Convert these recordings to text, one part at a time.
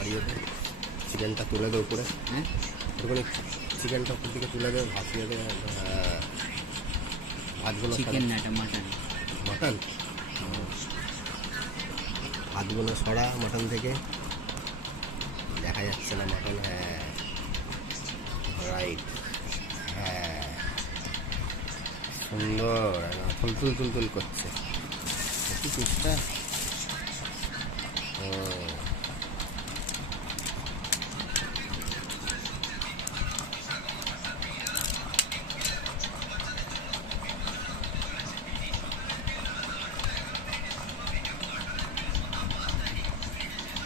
নাড়িয়ে দে, চিকেনটা তুলে দে উপরে, হ্যাঁ ওখানে চিকেনটা উপর দিকে তুলে দে, ভাসিয়ে দে। হ্যাঁ, ভাতগুলো চিকেন না, এটা মাটন। মাটন, ভাতগুলো সরা মাটন থেকে, দেখা যাচ্ছে না মাটন। হ্যাঁ রাইট, হ্যাঁ সুন্দর, ফুল তুল তুল তুল করছে একটু পিসটা। ও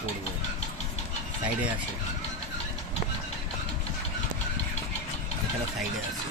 করবো, সাইডে আছে, এখানে সাইডে আছে।